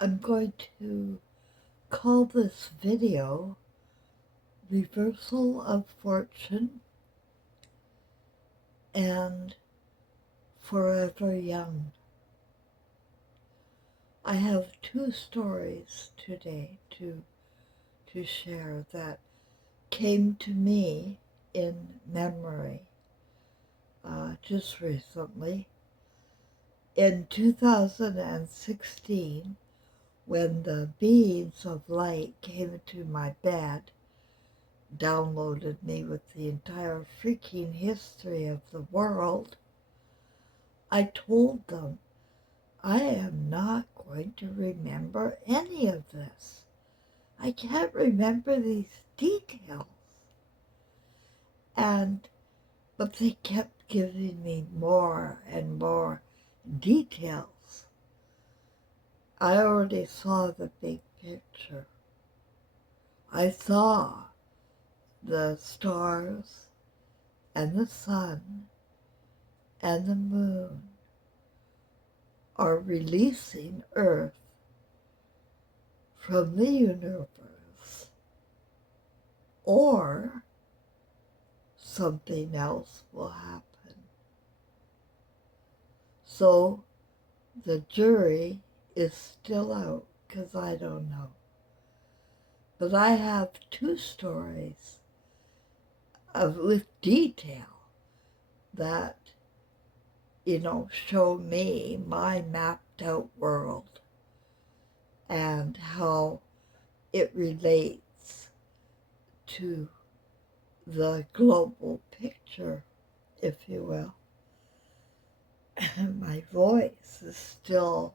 I'm going to call this video Reversal of Fortune and Forever Young. I have two stories today to share that came to me in memory just recently. In 2016, when the beings of light came into my bed, downloaded me with the entire freaking history of the world, I told them I am not going to remember any of this. I can't remember these details. But they kept giving me more and more details. I already saw the big picture. I saw the stars and the sun and the moon are releasing Earth from the universe, or something else will happen. So the jury is still out because I don't know. But I have two stories with detail that, show me my mapped out world and how it relates to the global picture, if you will. And my voice is still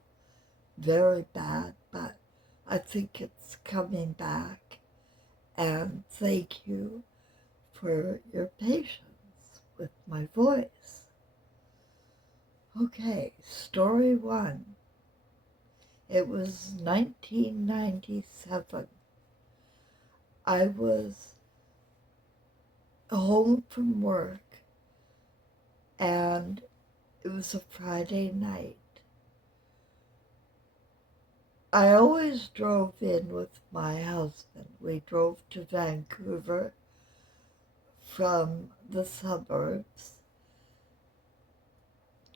very bad, but I think it's coming back. And thank you for your patience with my voice. Okay, story one. It was 1997. I was home from work, and it was a Friday night. I always drove in with my husband. We drove to Vancouver from the suburbs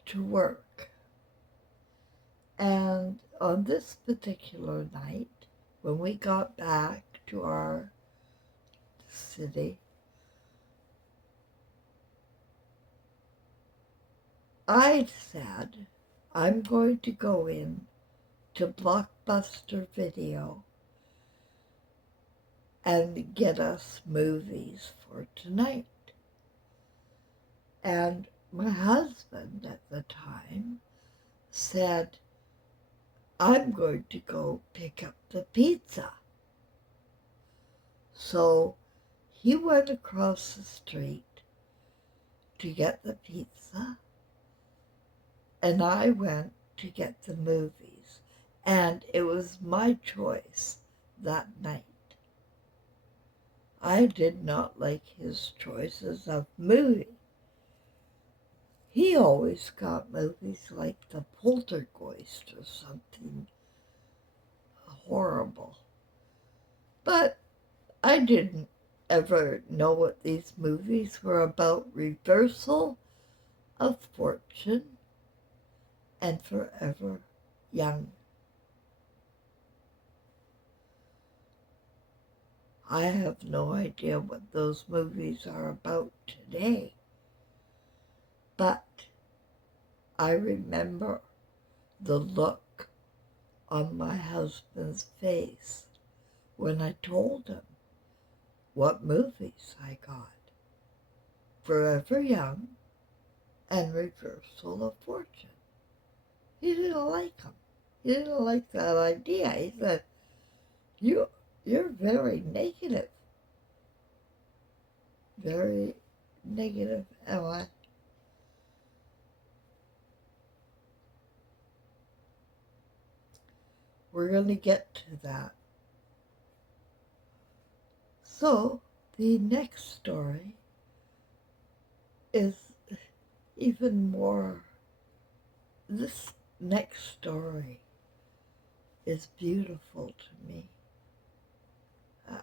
to work. And on this particular night, when we got back to our city, I said, I'm going to go in to Blockbuster Video and get us movies for tonight. And my husband at the time said, I'm going to go pick up the pizza. So he went across the street to get the pizza, and I went to get the movies. And it was my choice that night. I did not like his choices of movie. He always got movies like The Poltergeist or something horrible. But I didn't ever know what these movies were about. Reversal of Fortune and Forever Young. I have no idea what those movies are about today. But I remember the look on my husband's face when I told him what movies I got. Forever Young and Reversal of Fortune. He didn't like them. He didn't like that idea. He said, you're very negative. Very negative, am I? We're going to get to that. So, the next story is even more. This next story is beautiful to me.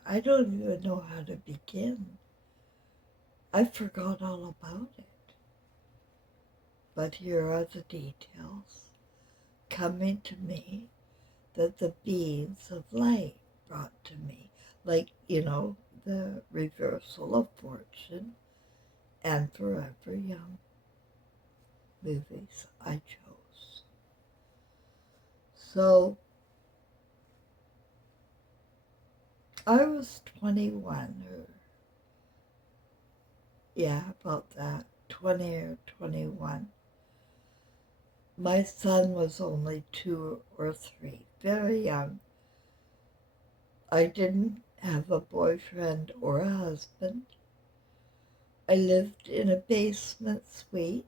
I don't even know how to begin. I forgot all about it. But here are the details coming to me that the beings of light brought to me. Like, the reversal of fortune and Forever Young movies I chose. So, I was 21 about that, 20 or 21. My son was only 2 or 3, very young. I didn't have a boyfriend or a husband. I lived in a basement suite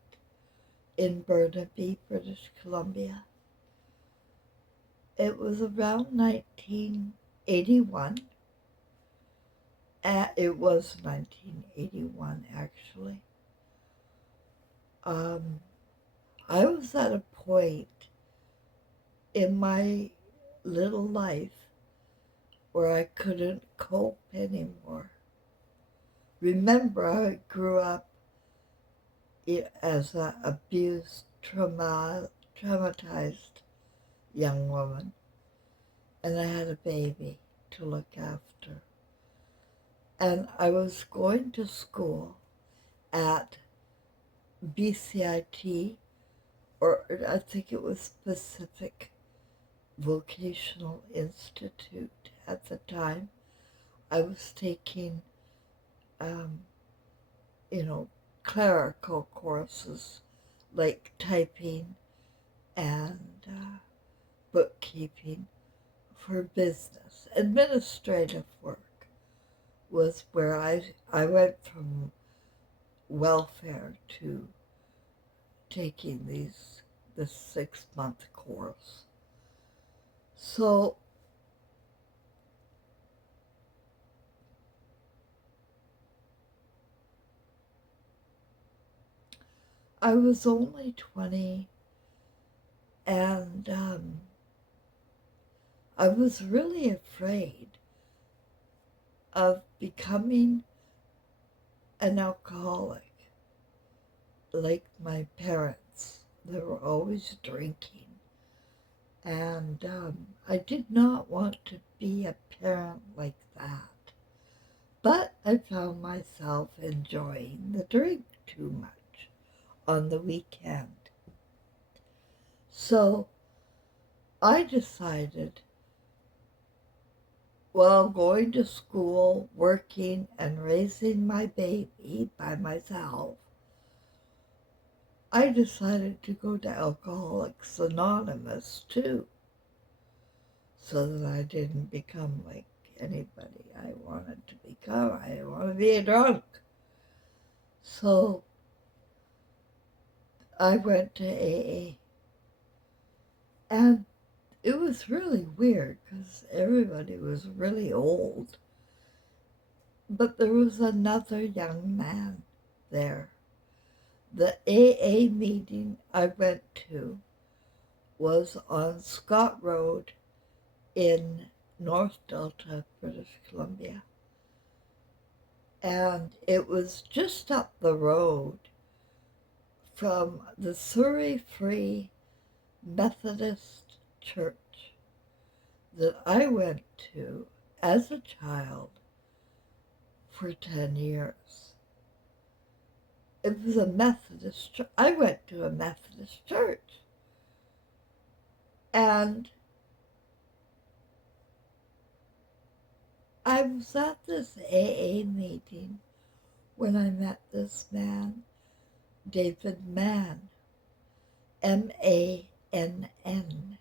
in Burnaby, British Columbia. It was around 1981. It was 1981, actually. I was at a point in my little life where I couldn't cope anymore. Remember, I grew up as an abused, traumatized young woman, and I had a baby to look after. And I was going to school at BCIT, or I think it was Pacific Vocational Institute at the time. I was taking, clerical courses like typing and bookkeeping for business. Administrative work was where I went from welfare to taking this 6-month course. So I was only 20, and I was really afraid of becoming an alcoholic like my parents. They were always drinking. And I did not want to be a parent like that. But I found myself enjoying the drink too much on the weekend. So I decided, while going to school, working, and raising my baby by myself, I decided to go to Alcoholics Anonymous too, so that I didn't become like anybody I wanted to become. I didn't want to be a drunk. So I went to AA. And it was really weird because everybody was really old. But there was another young man there. The AA meeting I went to was on Scott Road in North Delta, British Columbia. And it was just up the road from the Surrey Free Methodist Church that I went to as a child for 10 years. It was a Methodist church. I went to a Methodist church. And I was at this AA meeting when I met this man, David Mann, Mann.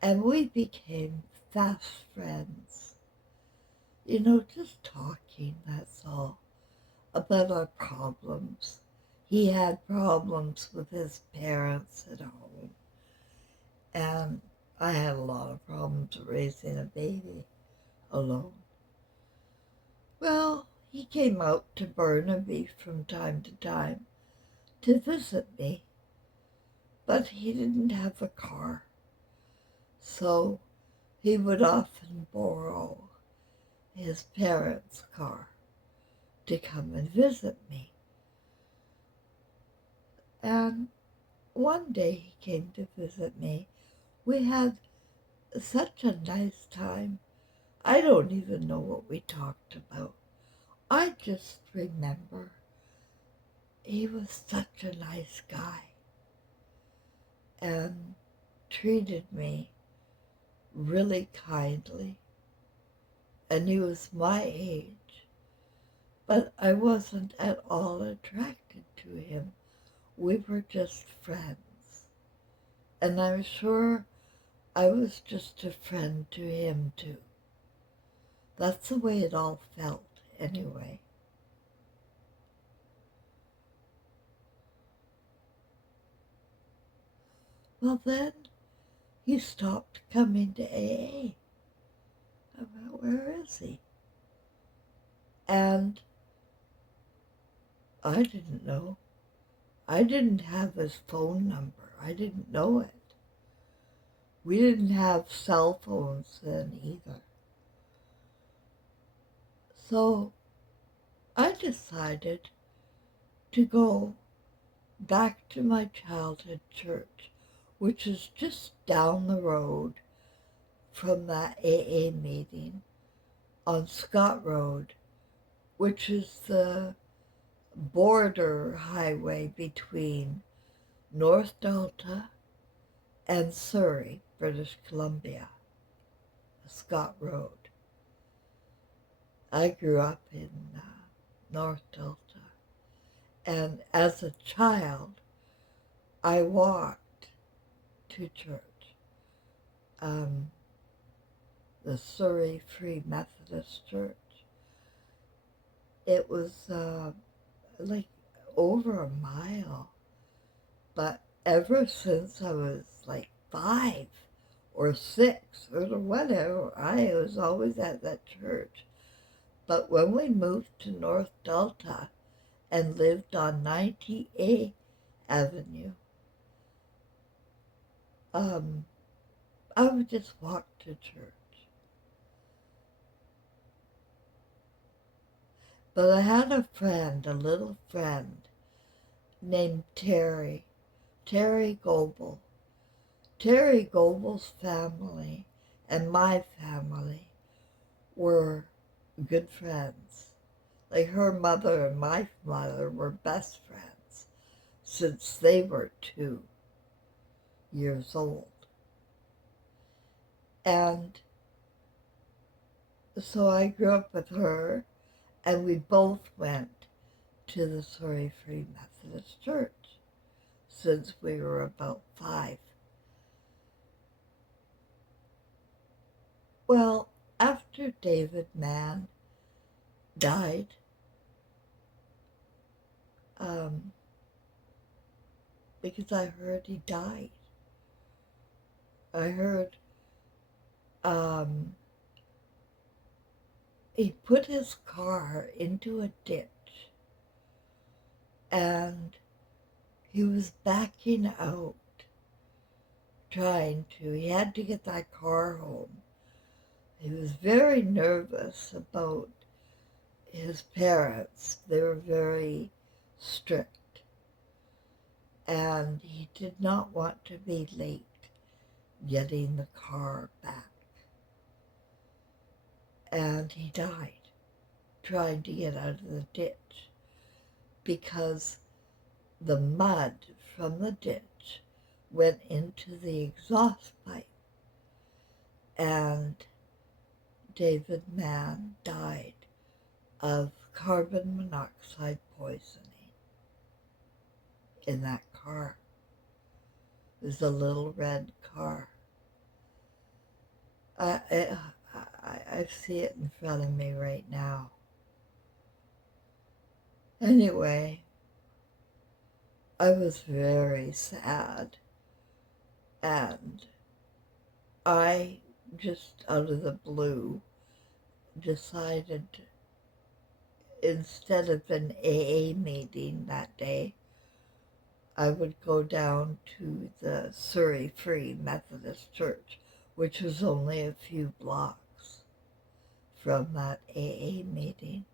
And we became fast friends. Just talking, that's all, about our problems. He had problems with his parents at home. And I had a lot of problems raising a baby alone. Well, he came out to Burnaby from time to time to visit me, but he didn't have a car. So he would often borrow his parents' car to come and visit me. And one day he came to visit me. We had such a nice time. I don't even know what we talked about. I just remember he was such a nice guy and treated me really kindly. And he was my age, but I wasn't at all attracted to him. We were just friends. And I'm sure I was just a friend to him too. That's the way it all felt anyway. Well, then he stopped coming to AA. I thought, where is he? And I didn't know. I didn't have his phone number. I didn't know it. We didn't have cell phones then either. So I decided to go back to my childhood church, which is just down the road from that AA meeting on Scott Road, which is the border highway between North Delta and Surrey, British Columbia, Scott Road. I grew up in North Delta, and as a child, I walked to church. The Surrey Free Methodist Church. It was like over a mile, but ever since I was like 5 or 6 or whatever, I was always at that church. But when we moved to North Delta and lived on 98th Avenue, I would just walk to church. But I had a friend, a little friend, named Terry Goebel. Terry Goebel's family and my family were good friends. Like her mother and my mother were best friends since they were 2 years old. And so I grew up with her, and we both went to the Surrey Free Methodist Church since we were about 5. Well, after David Mann died, because I heard he died. I heard he put his car into a ditch and he was backing out, he had to get that car home. He was very nervous about his parents. They were very strict, and he did not want to be late getting the car back. And he died trying to get out of the ditch because the mud from the ditch went into the exhaust pipe, and David Mann died of carbon monoxide poisoning in that car. It was a little red car. I see it in front of me right now. Anyway, I was very sad, and I just out of the blue decided, instead of an AA meeting that day, I would go down to the Surrey Free Methodist Church, which was only a few blocks from that AA meeting.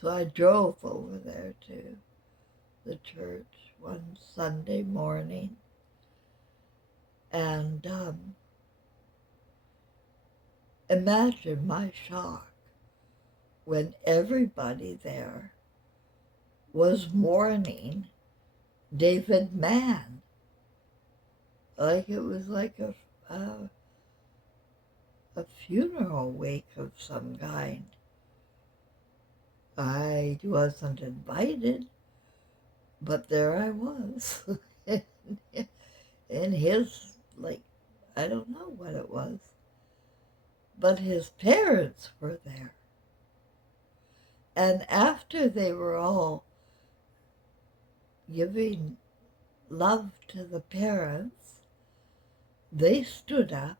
So I drove over there to the church one Sunday morning, and imagine my shock when everybody there was mourning David Mann. Like it was like a funeral wake of some kind. I wasn't invited, but there I was. In his, like, I don't know what it was, but his parents were there. And after they were all giving love to the parents, they stood up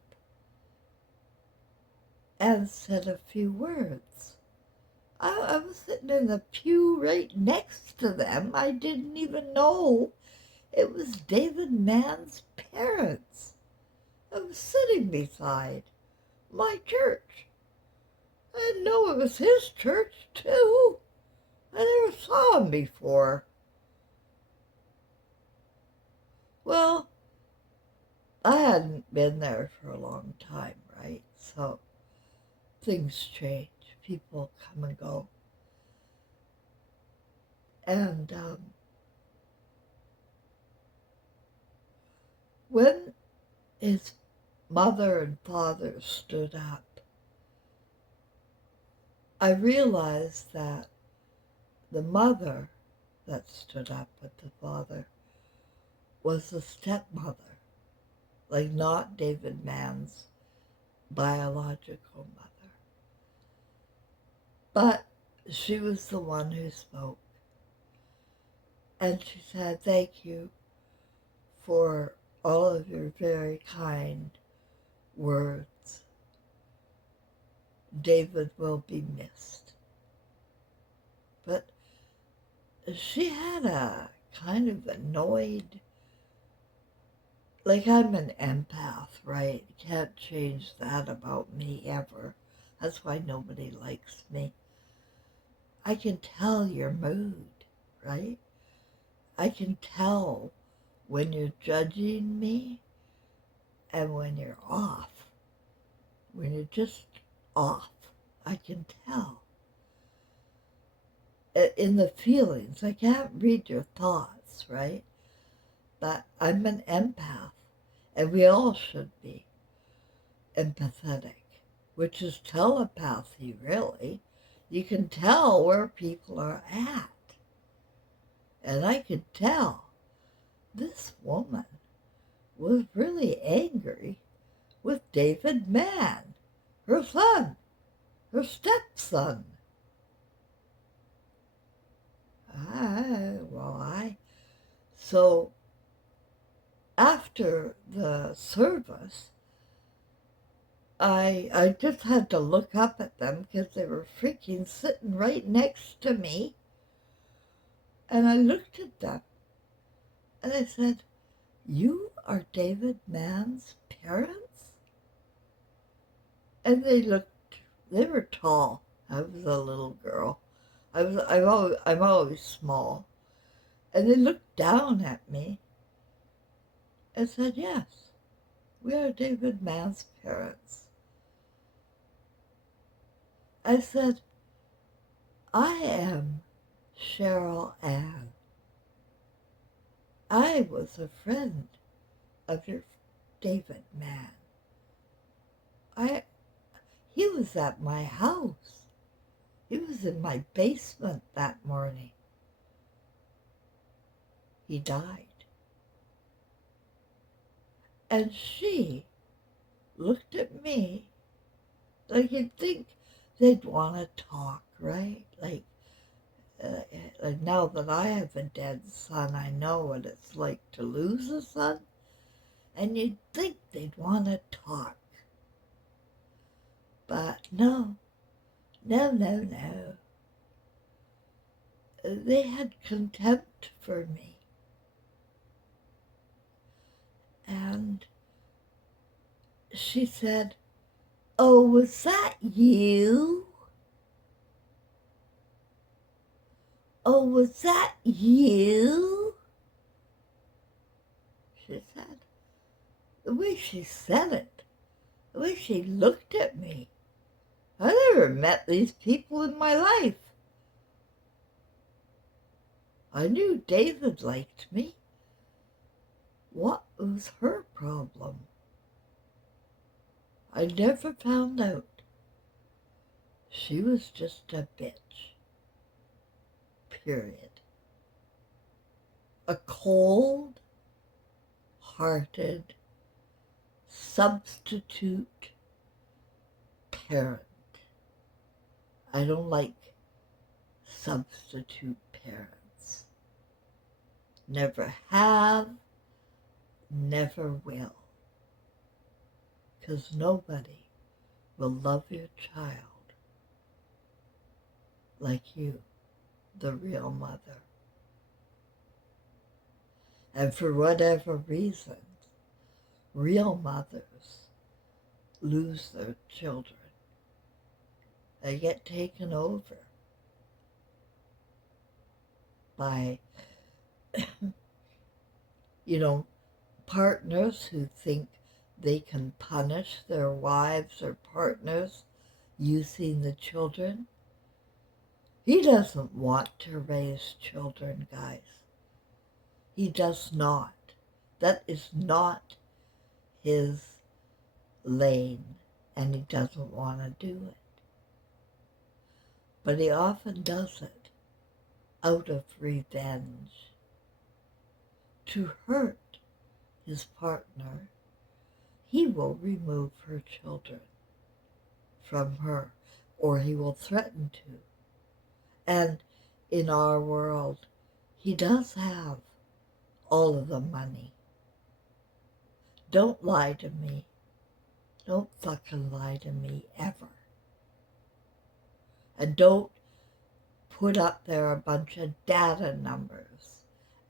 and said a few words. I was sitting in the pew right next to them. I didn't even know it was David Mann's parents. I was sitting beside my church. I didn't know it was his church, too. I never saw him before. Well, I hadn't been there for a long time, right? So things change. People come and go. And when his mother and father stood up, I realized that the mother that stood up with the father was a stepmother, like not David Mann's biological mother. But she was the one who spoke. And she said, "Thank you for all of your very kind words. David will be missed." But she had a kind of annoyed, like I'm an empath, right? Can't change that about me ever. That's why nobody likes me. I can tell your mood, right? I can tell when you're judging me and when you're off. When you're just off, I can tell. In the feelings, I can't read your thoughts, right? But I'm an empath, and we all should be empathetic, which is telepathy, really. You can tell where people are at. And I could tell this woman was really angry with David Mann, her son, her stepson. So after the service, I just had to look up at them because they were freaking sitting right next to me. And I looked at them and I said, "You are David Mann's parents?" And they were tall. I was a little girl. I'm always small. And they looked down at me and said, "Yes, we are David Mann's parents." I said, "I am Cheryl Ann. I was a friend of your David Mann. He was at my house. He was in my basement that morning. He died." And she looked at me like you'd think they'd want to talk, right? Like now that I have a dead son, I know what it's like to lose a son. And you'd think they'd want to talk. But no. They had contempt for me. And she said, "Oh, was that you? Oh, was that you?" She said. The way she said it, the way she looked at me. I never met these people in my life. I knew David liked me. What was her problem? I never found out. She was just a bitch. Period. A cold-hearted substitute parent. I don't like substitute parents. Never have, never will. Because nobody will love your child like you, the real mother. And for whatever reason, real mothers lose their children. They get taken over by, partners who think they can punish their wives or partners using the children. He doesn't want to raise children, guys. He does not. That is not his lane, and he doesn't want to do it. But he often does it out of revenge. To hurt his partner, he will remove her children from her, or he will threaten to. And in our world, he does have all of the money. Don't lie to me. Don't fucking lie to me ever. And don't put up there a bunch of data numbers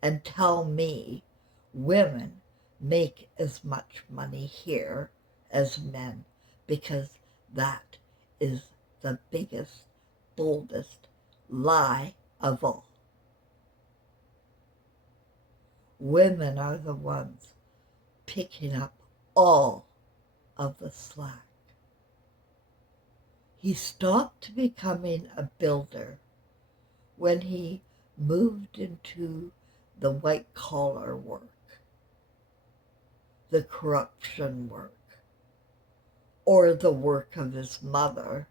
and tell me women make as much money here as men, because that is the biggest, boldest lie of all. Women are the ones picking up all of the slack. He stopped becoming a builder when he moved into the white-collar work, the corruption work, or the work of his mother,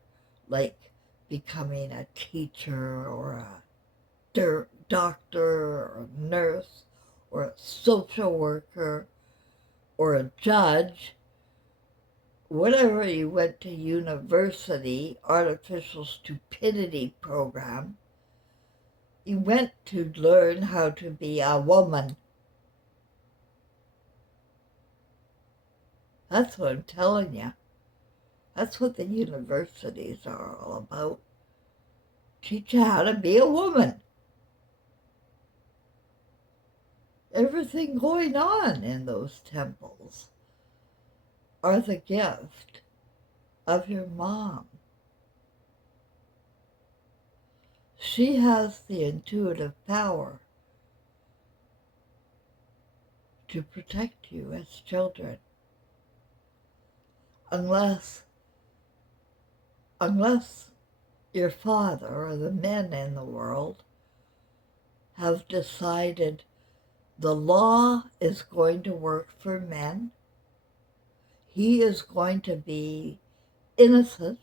like becoming a teacher or a doctor or a nurse or a social worker or a judge. Whatever he went to university, artificial stupidity program, he went to learn how to be a woman. That's what I'm telling you. That's what the universities are all about. Teach you how to be a woman. Everything going on in those temples are the gift of your mom. She has the intuitive power to protect you as children. Unless your father or the men in the world have decided the law is going to work for men, he is going to be innocent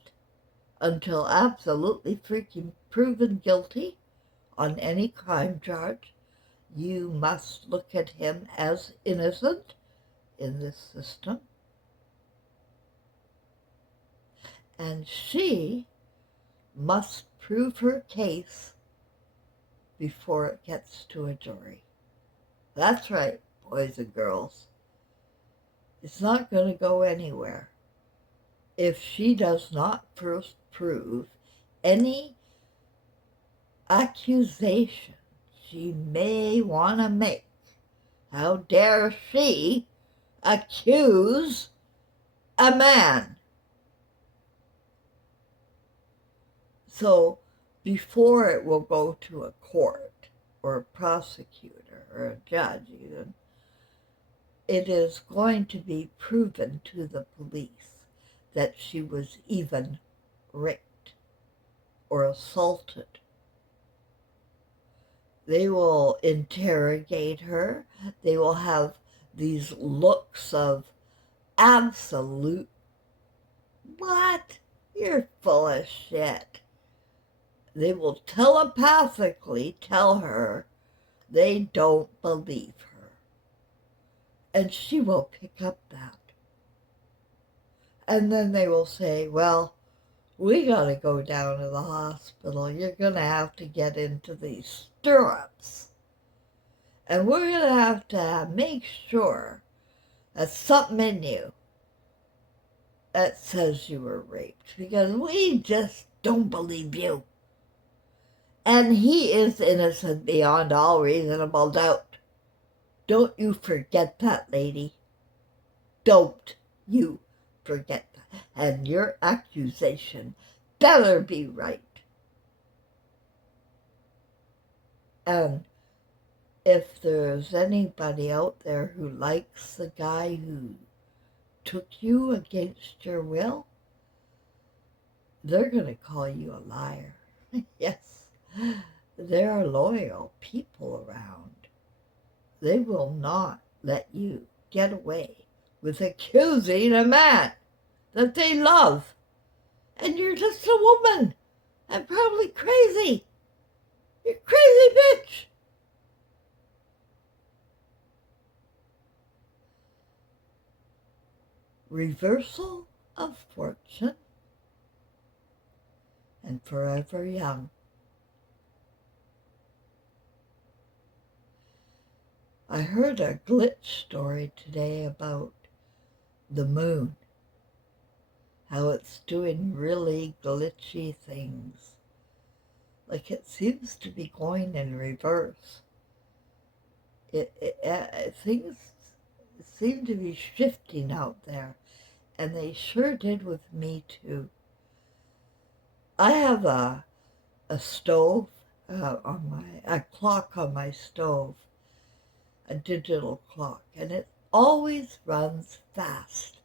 until absolutely freaking proven guilty on any crime charge. You must look at him as innocent in this system. And she must prove her case before it gets to a jury. That's right, boys and girls. It's not going to go anywhere if she does not first prove any accusation she may want to make. How dare she accuse a man. So before it will go to a court or a prosecutor or a judge even, it is going to be proven to the police that she was even raped or assaulted. They will interrogate her. They will have these looks of absolute, what? You're full of shit. They will telepathically tell her they don't believe her. And she will pick up that. And then they will say, well, we gotta go down to the hospital. You're gonna have to get into these stirrups. And we're gonna have to make sure that something in you that says you were raped, because we just don't believe you. And he is innocent beyond all reasonable doubt. Don't you forget that, lady. Don't you forget that. And your accusation better be right. And if there's anybody out there who likes the guy who took you against your will, they're going to call you a liar. Yes, there are loyal people around. They will not let you get away with accusing a man that they love. And you're just a woman and probably crazy. You're crazy, bitch. Reversal of fortune and forever young. I heard a glitch story today about the moon, how it's doing really glitchy things. Like it seems to be going in reverse. Things seem to be shifting out there, and they sure did with me too. I have a stove a clock on my stove, a digital clock, and it always runs fast.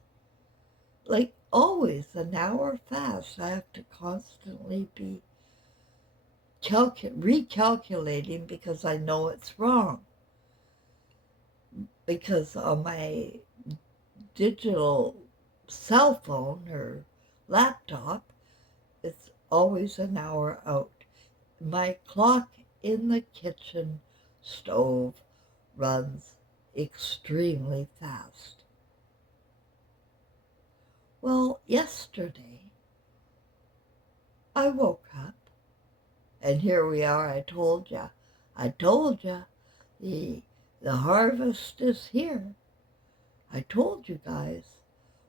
Like always, an hour fast. I have to constantly be recalculating because I know it's wrong. Because on my digital cell phone or laptop, it's always an hour out. My clock in the kitchen stove runs extremely fast. Well, yesterday I woke up, and here we are. I told you, the harvest is here. I told you guys,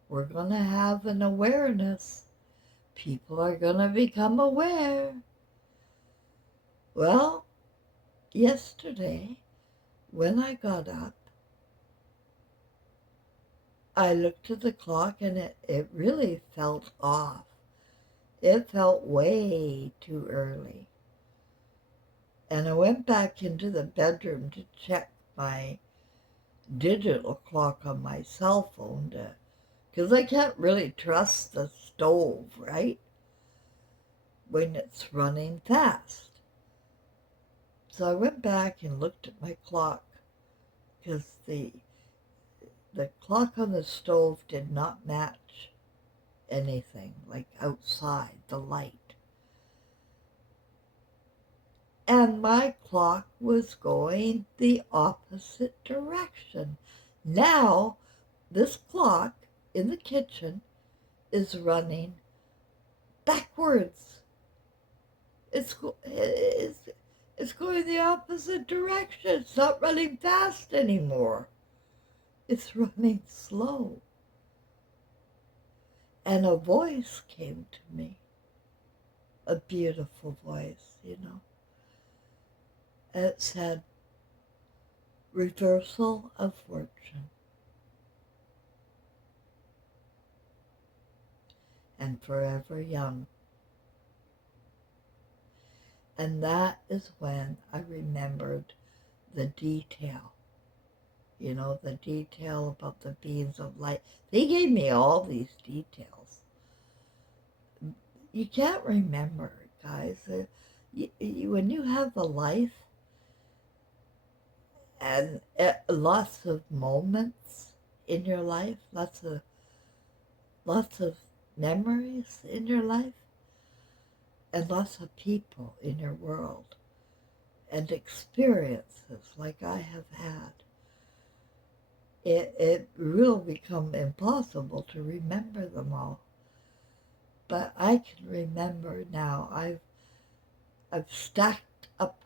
we're going to have an awareness. People are going to become aware. Well, yesterday, when I got up, I looked at the clock and it really felt off. It felt way too early. And I went back into the bedroom to check my digital clock on my cell phone because I can't really trust the stove, right? When it's running fast. So I went back and looked at my clock because the clock on the stove did not match anything, like outside, the light. And my clock was going the opposite direction. Now, this clock in the kitchen is running backwards. It's going the opposite direction. It's not running fast anymore. It's running slow. And a voice came to me. A beautiful voice, you know. And it said, reversal of fortune. and forever young. And that is when I remembered the detail. You know, the detail about the beams of light. They gave me all these details. You can't remember it, guys. When you have the life and lots of moments in your life, lots of memories in your life, and lots of people in your world, and experiences like I have had, it will become impossible to remember them all. But I can remember now. I've stacked up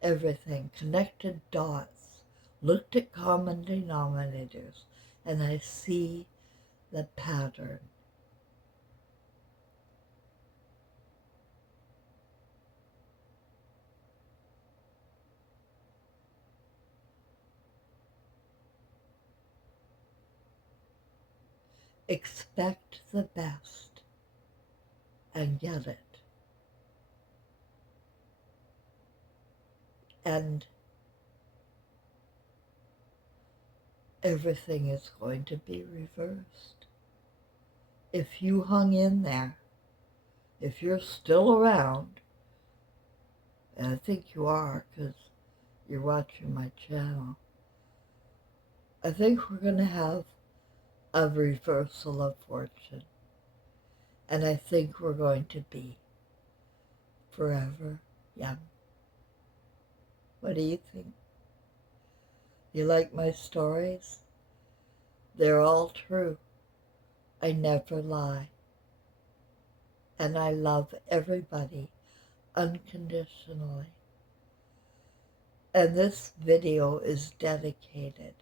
everything, connected dots, looked at common denominators, and I see the pattern. Expect the best and get it. And everything is going to be reversed. If you hung in there, if you're still around, and I think you are because you're watching my channel, I think we're going to have a reversal of fortune. And I think we're going to be forever young. What do you think? You like my stories? They're all true. I never lie. And I love everybody unconditionally. And this video is dedicated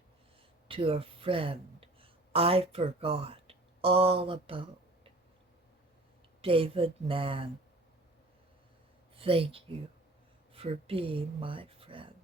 to a friend I forgot all about, David Mann. Thank you for being my friend.